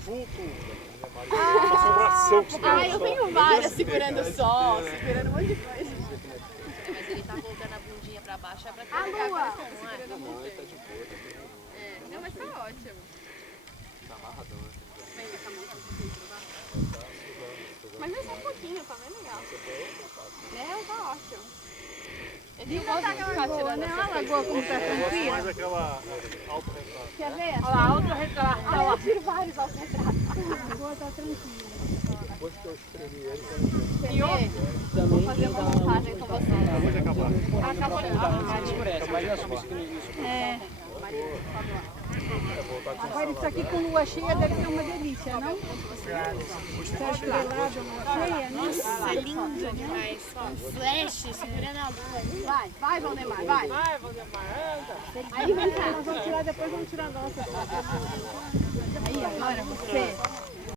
vulto. Uma assombração que você eu tenho várias segurando o sol, segurando um monte de coisa. Mas ele tá voltando a bundinha pra baixo, é pra ter A lua! Não, ele tá de boa. Não, mas tá ótimo. Tá amarradão, né? Mas é só um pouquinho, tá bem legal. Não, tá ótimo. Ele não gosta de ficar tirando essa lagoa como tá tranquila. Mais aquela autorretrato. Quer ver? Olha lá, autorretrato. Eu tiro vários autorretratos. A lagoa tá tranquila. Depois que eu escrevi ele, Quer ver? Vou fazer uma montagem com você. acabou de acabar. Acabou de Agora isso aqui com lua cheia deve ser uma delícia, não? Tá estrelado, lua cheia, né? Nossa, lindo demais. Com flash, segurando a lua. Vai, Valdemar, vai. Vai, Valdemar, anda. Aí vem cá. Nós vamos tirar depois, vamos tirar a nossa. Aí, agora você.